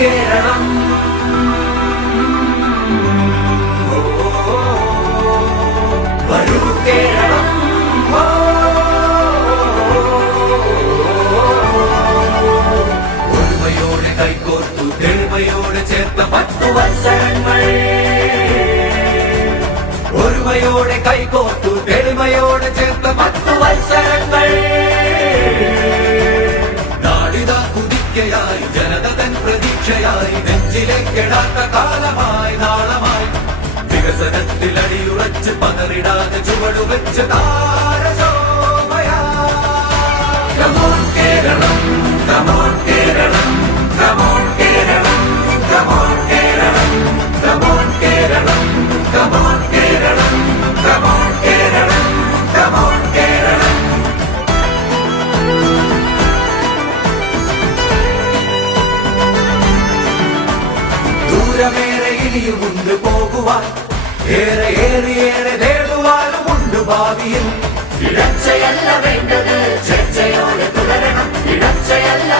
കേരളം വരൂ കേരളം ഒരുമയോടെ കൈകോർത്തു തെളിമയോടെ ചേർത്ത 10 വത്സരങ്ങൾ ഒരുമയോടെ കൈകോർത്തു തെളിമയോടെ ചേർത്ത 10 വത്സരങ്ങൾ നാടിതാ കുതിക്കയായി ജനത തൻ പ്രതീക്ഷയായി നെഞ്ചിലെ കെടാത്ത കാലമായി നാളമായി വികസനത്തിൽ അടിയുറച്ച് പതറിടാതെ ചുവടുവെച്ച് താരശോഭയാ Come on Keralam Come on Keralam Come on Keralam Come on Keralam Come on Keralam Come on Keralam Come on Keralam Come on Keralam ദൂരമേറെ ഇനിയുമുണ്ട് പോകുവാൻ ഏറെ നേടുവാനുമുണ്ട് ഭാവിയിൽ ഇടച്ചയല്ല വേണ്ടത് ചർച്ചയോടെ തുടരണം ഇടച്ചയല്ല